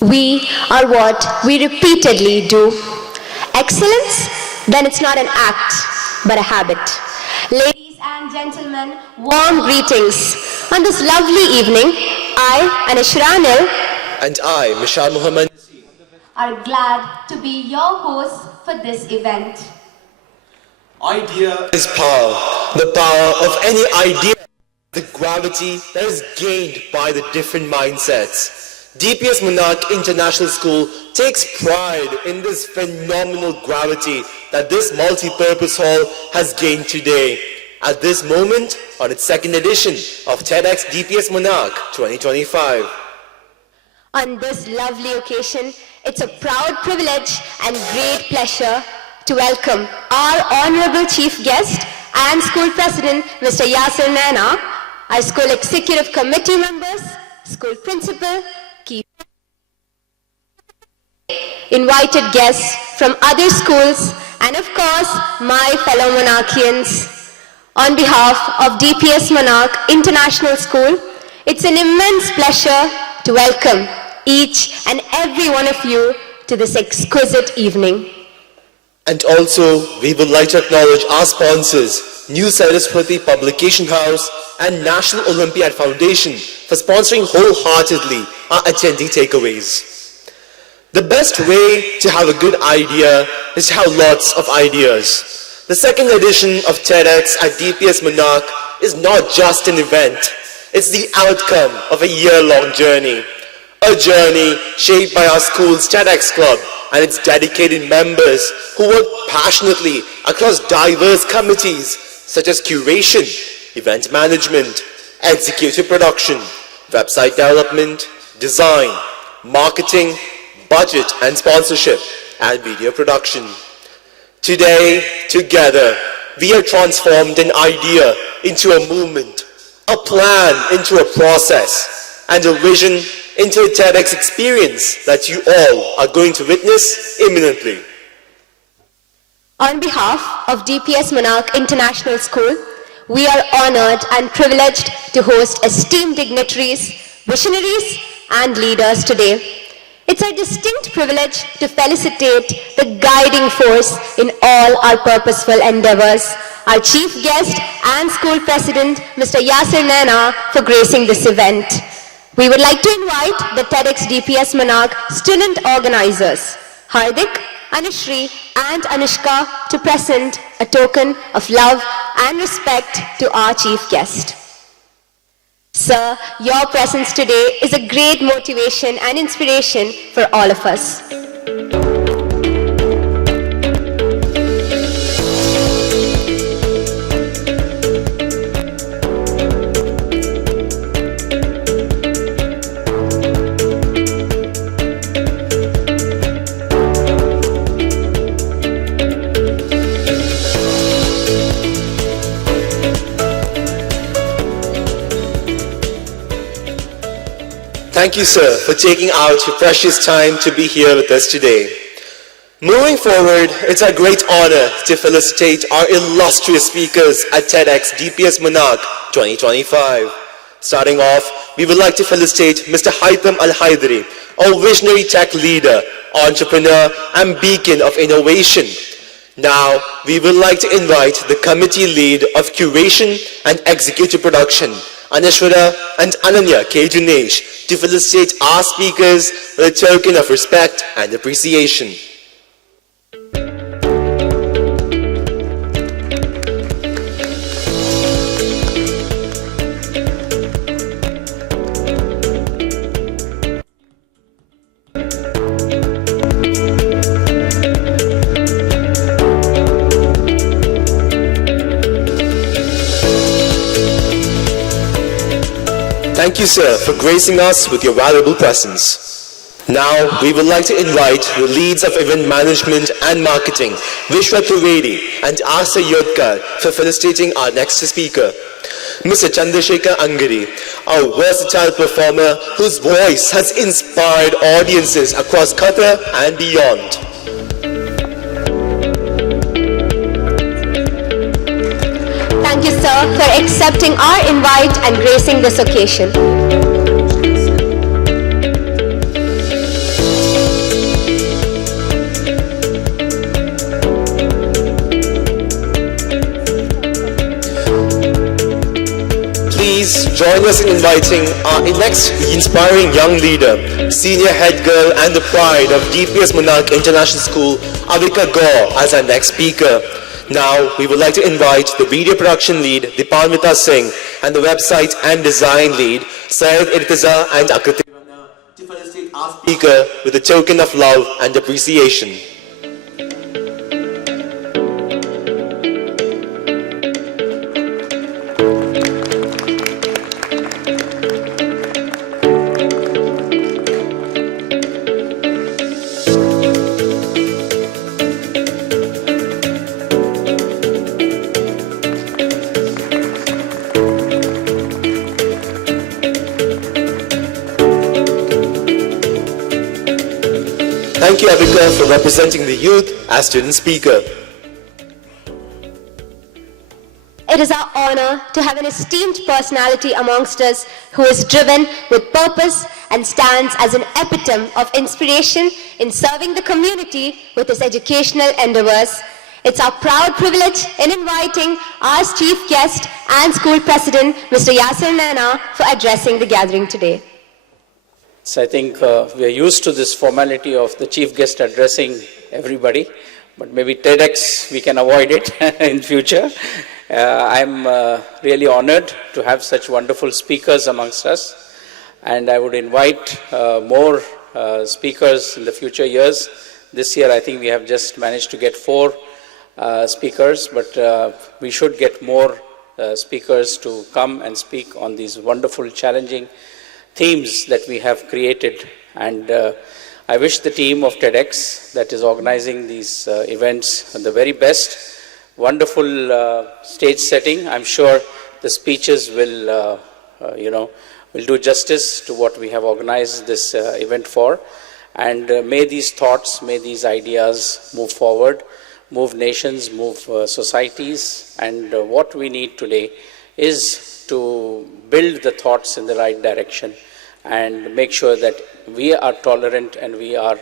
We are what we repeatedly do. Excellence? Then it's not an act, but a habit. Ladies and gentlemen, warm greetings. On this lovely evening, I, Anishranil, And I, Mishal Muhammad, are glad to be your hosts for this event. idea is power. The power of any idea, the gravity that is gained by the different mindsets. DPS Monarch International School takes pride in this phenomenal gravity that this multi-purpose hall has gained today. At this moment, on its second edition of TEDx DPS Monarch 2025. On this lovely occasion, it's a proud privilege and great pleasure to welcome our Honorable Chief Guest and School President, Mr. Yasir Naina, our School Executive Committee members, School Principal, key invited guests from other schools, and of course, my fellow Monarchians. On behalf of DPS Monarch International School, it's an immense pleasure to welcome each and every one of you to this exquisite evening. And also, we would like to acknowledge our sponsors, New Saraswati Publication House and National Olympiad Foundation for sponsoring wholeheartedly our attendee takeaways. The best way to have a good idea is to have lots of ideas. The second edition of TEDx at DPS Monarch is not just an event, it's the outcome of a year-long journey. A journey shaped by our school's TEDx Club and its dedicated members who work passionately across diverse committees such as curation, event management, executive production, website development, design, marketing, budget and sponsorship, and video production. Today, together, we have transformed an idea into a movement, a plan into a process, and a vision into a TEDx experience that you all are going to witness imminently. On behalf of DPS Monarch International School, we are honored and privileged to host esteemed dignitaries, visionaries, and leaders today. It's a distinct privilege to felicitate the guiding force in all our purposeful endeavors, our chief guest and school president, Mr. Yasir Naina, for gracing this event. We would like to invite the TEDx DPS Monarch student organizers, Hardik, Anushri, and Anushka, to present a token of love and respect to our chief guest. Sir, your presence today is a great motivation and inspiration for all of us. Thank you, sir, for taking out your precious time to be here with us today. Moving forward, it's our great honor to felicitate our illustrious speakers at TEDx DPS Monarch 2025. Starting off, we would like to felicitate Mr. Haitham Al-Haidari, a visionary tech leader, entrepreneur, and beacon of innovation. Now, we would like to invite the committee lead of curation and executive production, Anishwara and Ananya K. Dinesh, to felicitate our speakers with a token of respect and appreciation. Thank you, sir, for gracing us with your valuable presence. Now, we would like to invite the leads of event management and marketing, Vishwa Trivedi and Asa Yodkar, for felicitating our next speaker. Mr. Chandrasekhar Angari, a versatile performer whose voice has inspired audiences across Qatar and beyond. Thank you, sir, for accepting our invite and gracing this occasion. join us in inviting our next inspiring young leader, senior head girl and the pride of DPS Monarch International School, Avika Gaur, as our next speaker. Now, we would like to invite the video production lead, Dipanvita Singh, and the website and design lead, Syed Irtiza and Akriti, to felicitate our speaker with a token of love and appreciation. Thank you, Avika, for representing the youth as student speaker. It is our honor to have an esteemed personality amongst us who is driven with purpose and stands as an epitome of inspiration in serving the community with his educational endeavors. It's our proud privilege in inviting our chief guest and school president, Mr. Yasir Naina, for addressing the gathering today. So I think we are used to this formality of the chief guest addressing everybody, but maybe TEDx we can avoid it in future. I'm really honored to have such wonderful speakers amongst us, and I would invite more speakers in the future years. This year I think we have just managed to get 4 speakers, but we should get more speakers to come and speak on these wonderful, challenging themes that we have created. And I wish the team of TEDx that is organizing these events the very best. Wonderful stage setting. I'm sure the speeches will, will do justice to what we have organized this event for. And may these thoughts, may these ideas move forward, move nations, move societies. And what we need today is to build the thoughts in the right direction and make sure that we are tolerant and we are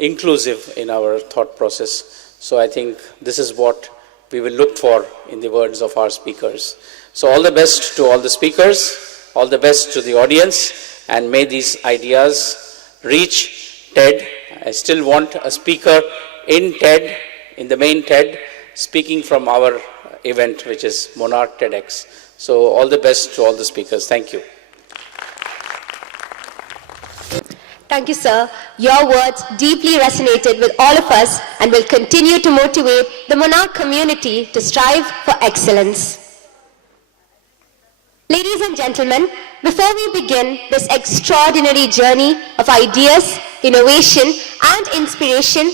inclusive in our thought process. So I think this is what we will look for in the words of our speakers. So all the best to all the speakers, all the best to the audience, and may these ideas reach TED. I still want a speaker in TED, in the main TED, speaking from our event, which is Monarch TEDx. So all the best to all the speakers. Thank you. Thank you, sir. Your words deeply resonated with all of us and will continue to motivate the Monarch community to strive for excellence. Ladies and gentlemen, before we begin this extraordinary journey of ideas, innovation, and inspiration,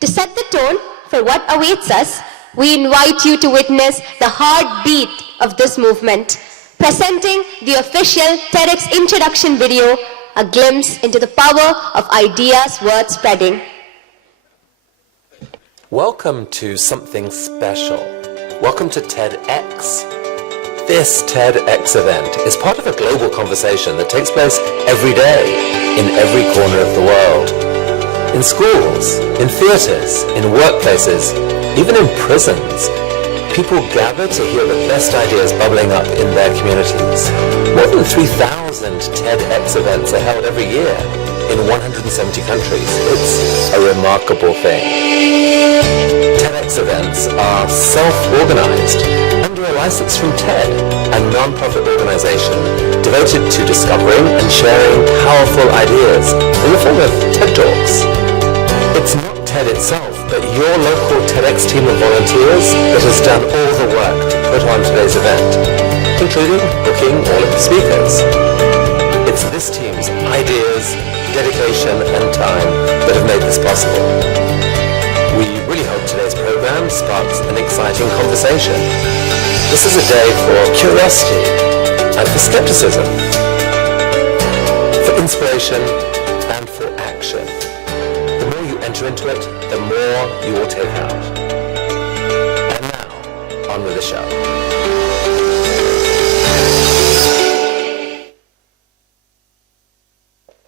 to set the tone for what awaits us, we invite you to witness the heartbeat of this movement, presenting the official TEDx introduction video, a glimpse into the power of ideas worth spreading. Welcome to something special. Welcome to TEDx. This TEDx event is part of a global conversation that takes place every day in every corner of the world. In schools, in theatres, in workplaces, even in prisons, people gather to hear the best ideas bubbling up in their communities. More than 3,000 TEDx events are held every year in 170 countries. It's a remarkable thing. TEDx events are self-organized under a license from TED, a non-profit organization devoted to discovering and sharing powerful ideas in the form of TED Talks. It's not TED itself, but your local TEDx team of volunteers that has done all the work to put on today's event, including booking all of the speakers. It's this team's ideas, dedication, and time that have made this possible. We really hope today's program sparks an exciting conversation. This is a day for curiosity and for skepticism, for inspiration and for action. The more you enter into it, the more you will take out. And now, on with the show.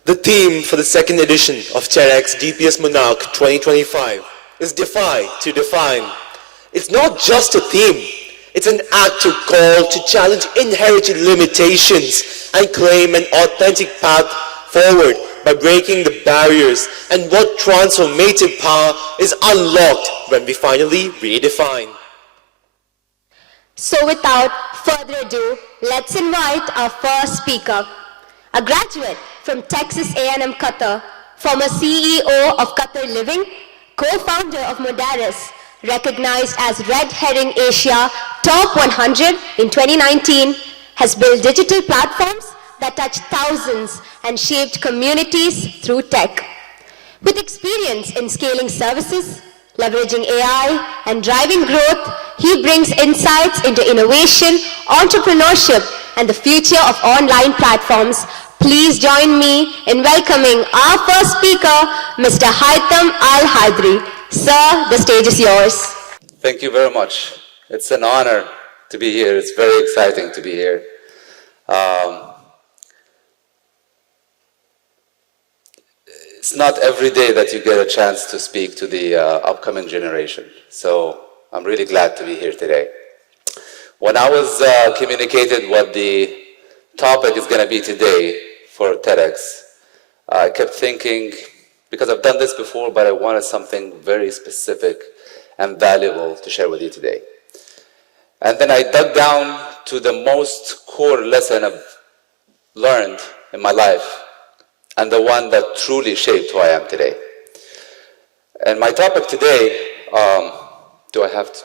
The theme for the second edition of TEDx DPS Monarch 2025 is Defy to Define. It's not just a theme, It's an active call to challenge inherited limitations and claim an authentic path forward by breaking the barriers, and what transformative power is unlocked when we finally redefine. So without further ado, let's invite our first speaker, a graduate from Texas A&M Qatar, former CEO of Qatar Living, co-founder of Modaris, recognized as Red Herring Asia Top 100 in 2019, has built digital platforms that touch thousands and shaped communities through tech. With experience in scaling services, leveraging AI, and driving growth, he brings insights into innovation, entrepreneurship, and the future of online platforms. Please join me in welcoming our first speaker, Mr. Haitham Al-Haidri. Sir, the stage is yours. Thank you very much. It's an honor to be here. It's very exciting to be here. It's not every day that you get a chance to speak to the upcoming generation. So I'm really glad to be here today. When I was communicated what the topic is going to be today for TEDx, I kept thinking, because I've done this before, but I wanted something very specific and valuable to share with you today. And then I dug down to the most core lesson I've learned in my life, and the one that truly shaped who I am today. And my topic today, do I have to?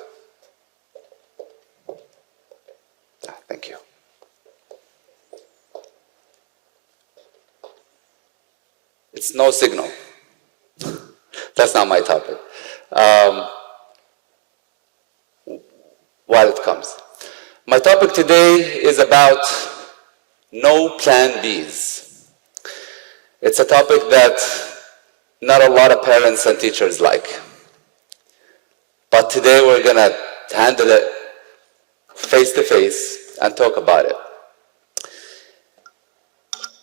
Thank you. It's no signal. That's not my topic. While it comes. My topic today is about no plan Bs. It's a topic that not a lot of parents and teachers like. But today we're going to handle it face to face and talk about it.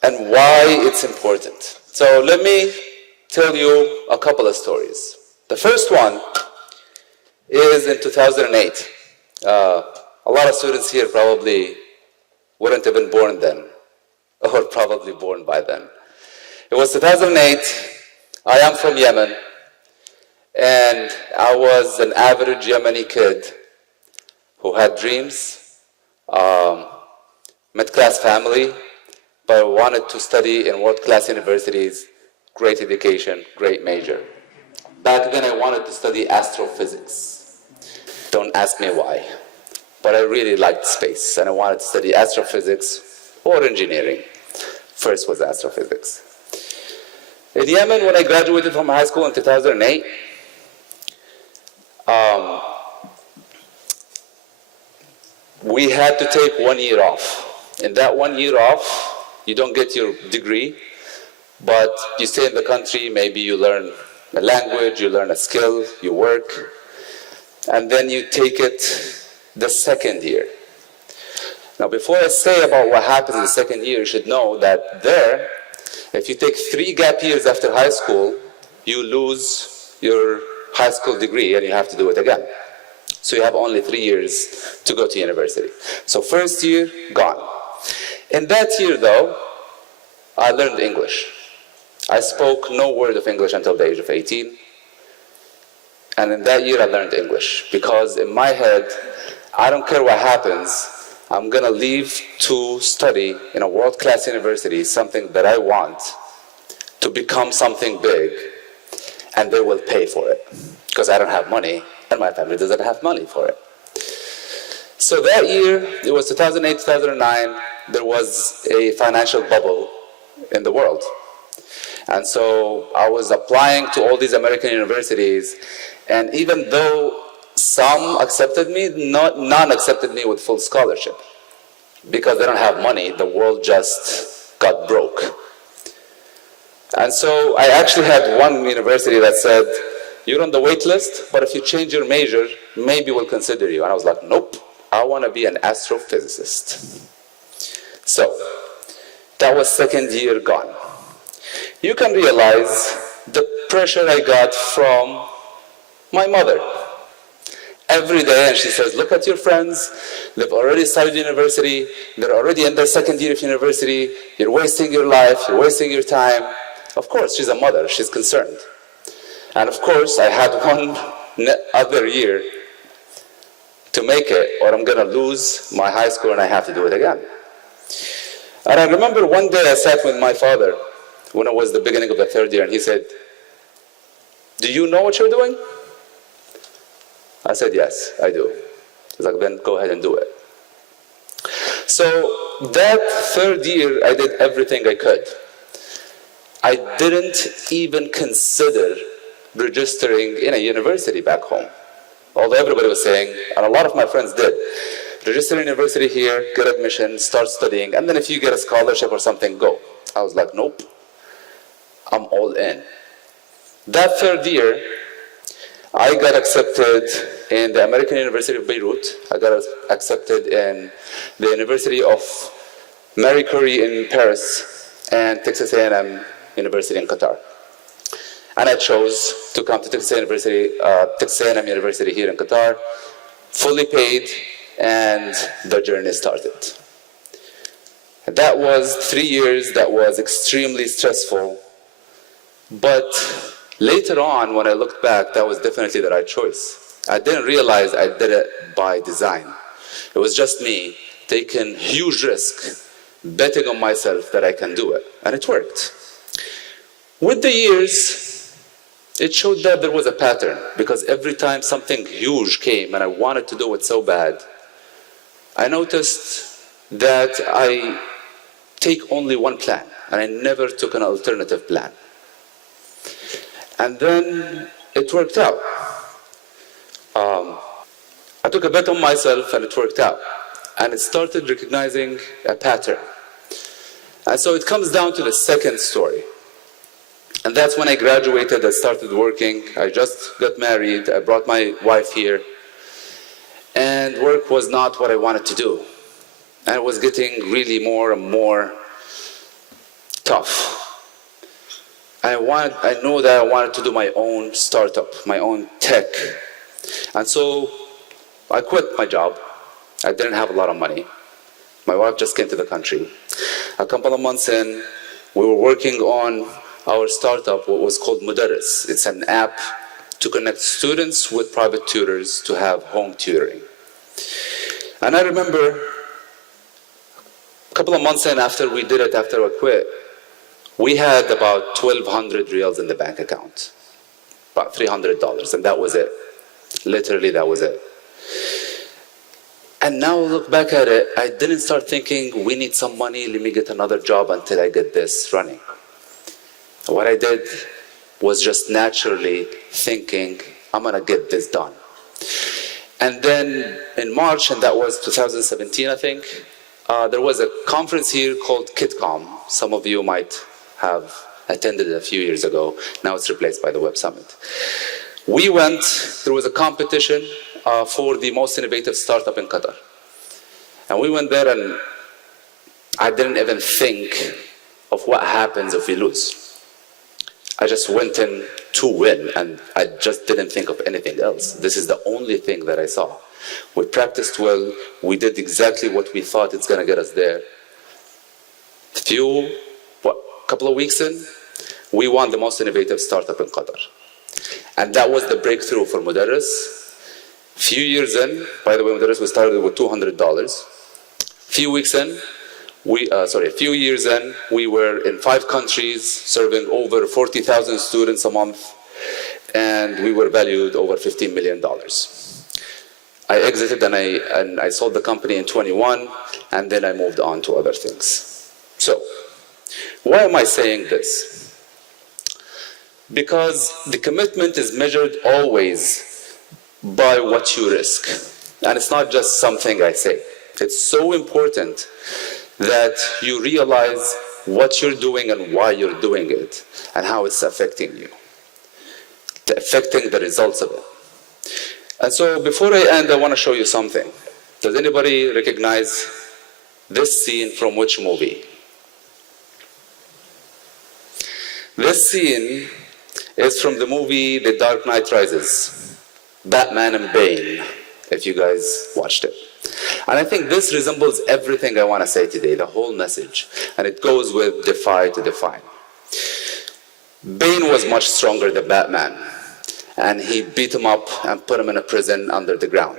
And why it's important. So let me tell you a couple of stories. The first one is in 2008. A lot of students here probably wouldn't have been born then, or probably born by then. It was 2008. I am from Yemen, and I was an average Yemeni kid who had dreams, mid-class family, but wanted to study in world-class universities, great education, great major. Back then I wanted to study astrophysics. Don't ask me why, but I really liked space, and I wanted to study astrophysics or engineering. First was astrophysics. In Yemen, when I graduated from high school in 2008, we had to take 1 year off. In that 1 year off, you don't get your degree, but you stay in the country, maybe you learn a language, you learn a skill, you work, and then you take it the second year. Now, before I say about what happens in the second year, you should know that there, if you take 3 gap years after high school, you lose your high school degree and you have to do it again. So you have only 3 years to go to university. So first year, gone. In that year, though, I learned English. I spoke no word of English until the age of 18. And in that year, I learned English. Because in my head, I don't care what happens, I'm going to leave to study in a world-class university something that I want to become something big, and they will pay for it. Because I don't have money, and my family doesn't have money for it. So that year, it was 2008, 2009, there was a financial bubble in the world. And so I was applying to all these American universities, and even though some accepted me, none accepted me with full scholarship. Because they don't have money, the world just got broke. And so I actually had one university that said, you're on the wait list, but if you change your major, maybe we'll consider you. And I was like, nope, I want to be an astrophysicist. So that was second year gone. You can realize the pressure I got from my mother every day, and she says, look at your friends, they've already started university, they're already in their second year of university, you're wasting your life, you're wasting your time. Of course, she's a mother, she's concerned. And of course, I had one other year to make it, or I'm going to lose my high school and I have to do it again. And I remember one day I sat with my father when it was the beginning of the third year, and he said, do you know what you're doing? I said, yes, I do. He's like, then go ahead and do it. So that third year, I did everything I could. I didn't even consider registering in a university back home. Although everybody was saying, and a lot of my friends did, register in university here, get admission, start studying, and then if you get a scholarship or something, go. I was like, nope, I'm all in. That third year, I got accepted in the American University of Beirut. I got accepted in the University of Marie Curie in Paris and Texas A&M University in Qatar. And I chose to come to Texas A&M University here in Qatar, fully paid, and the journey started. That was 3 years that was extremely stressful, but later on, when I looked back, that was definitely the right choice. I didn't realize I did it by design. It was just me taking huge risk, betting on myself that I can do it, and it worked. With the years, it showed that there was a pattern, because every time something huge came and I wanted to do it so bad, I noticed that I take only one plan, and I never took an alternative plan. And then it worked out. I took a bet on myself and it worked out. And it started recognizing a pattern. And so it comes down to the second story. And that's when I graduated, I started working, I just got married, I brought my wife here. And work was not what I wanted to do. And it was getting really more and more tough. I know that I wanted to do my own startup, my own tech. And so I quit my job. I didn't have a lot of money. My wife just came to the country. A couple of months in, we were working on our startup, what was called Mudarris. It's an app to connect students with private tutors to have home tutoring. And I remember a couple of months in after we did it, after I quit, we had about 1,200 riyals in the bank account, about $300, and that was it. Literally, that was it. And now look back at it, I didn't start thinking, we need some money, let me get another job until I get this running. What I did was just naturally thinking, I'm gonna get this done. And then in March, and that was 2017, I think, there was a conference here called KidCom. Some of you might have attended it a few years ago. Now it's replaced by the Web Summit. We went, there was a competition for the most innovative startup in Qatar. And we went there and I didn't even think of what happens if we lose. I just went in to win and I just didn't think of anything else. This is the only thing that I saw. We practiced well, we did exactly what we thought it's gonna get us there. Couple of weeks in, we won the most innovative startup in Qatar. And that was the breakthrough for Mudarris. Few years in, by the way, Mudarris, we started with $200. Few years in, we were in 5 countries, serving over 40,000 students a month, and we were valued over $15 million. I exited and I sold the company in 21, and then I moved on to other things. So, why am I saying this? Because the commitment is measured always by what you risk. And it's not just something I say. It's so important that you realize what you're doing and why you're doing it, and how it's affecting you, affecting the results of it. And so before I end, I want to show you something. Does anybody recognize this scene from which movie? This scene is from the movie The Dark Knight Rises, Batman and Bane. if you guys watched it. And I think this resembles everything I want to say today, the whole message. And it goes with defy to define. Bane was much stronger than Batman. And he beat him up and put him in a prison under the ground.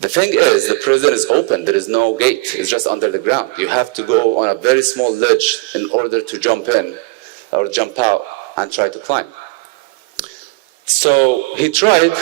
The thing is, the prison is open. There is no gate. It's just under the ground. You have to go on a very small ledge in order to jump in or jump out and try to climb. So he tried